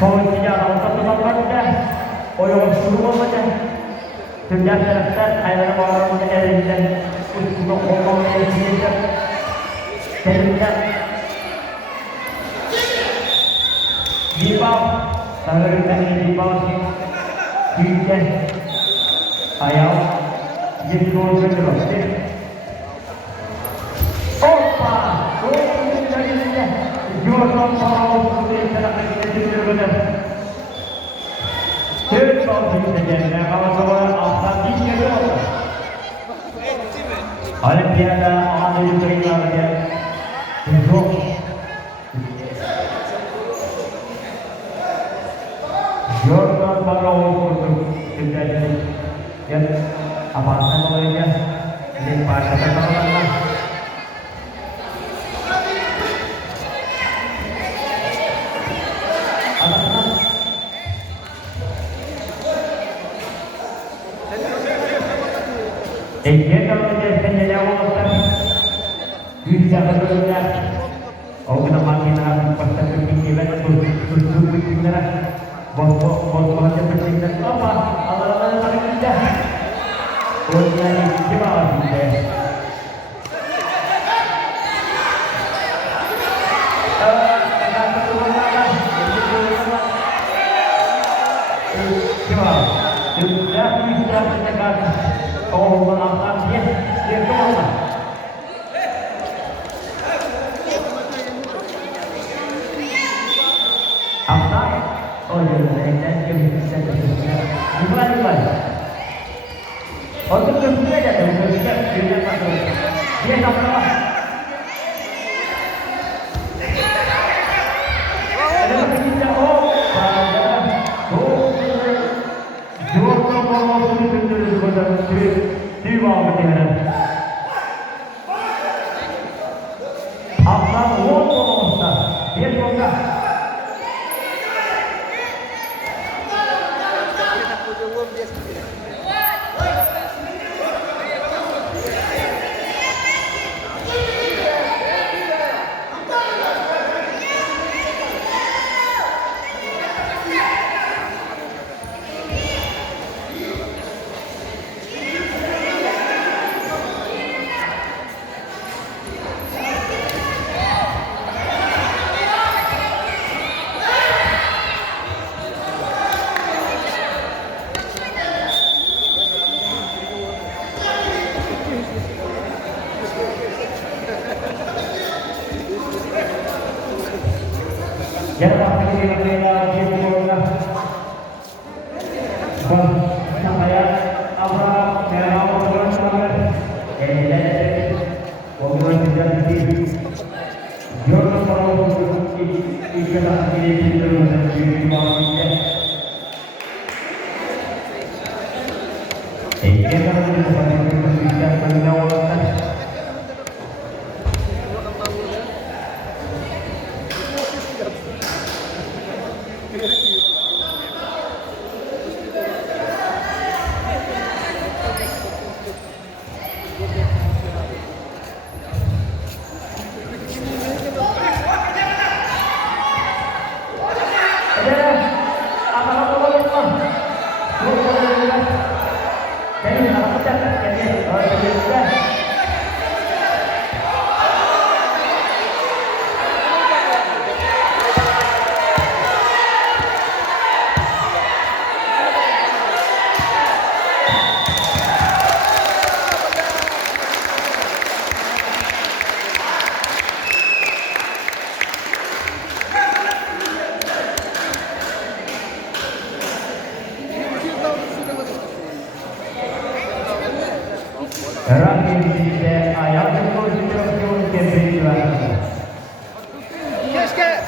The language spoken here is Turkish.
Sonuçta altta kullanmakta, oyun şunu olmaca. Tümler taraftar hayvanı bağlamında elinden üstünde olmamaya yetişecek. Seninle Dibal, tanrıdan Dibal Türkçe ayağı bir gol götürüyor. Hoppa! Gol götürüyor. Jordan Paul bir taraftan götürüyor. Türk golcülerine Galatasaray alttan hiç kötü oldu. Olimpiyada Anadolu Kıyıları'nda çok Jordan Paul kurdu. Türkçe'de ya apartman olunca bir parçada kalanlar. Dia kalau dia penjajah orang bisa berbeda. Oh kita makin nak pasal ketinggian tu benar. Bos macam pentingnya apa? Allah paling indah. Oh dia ni gimana dia? Sudah bisa menjaga oh maaf dia kemana? Apa? Oh dia bisa dimana? Untuk kerja aja tu bisa dia masuk. Dia tak apa. Ada kerja oh Jangan kira-kira dia pernah saya apa saya mau berjalan orang tidak di Jordan Paul ikan ini terus di bawahnya. Ini kan bisa menawarkan Keşke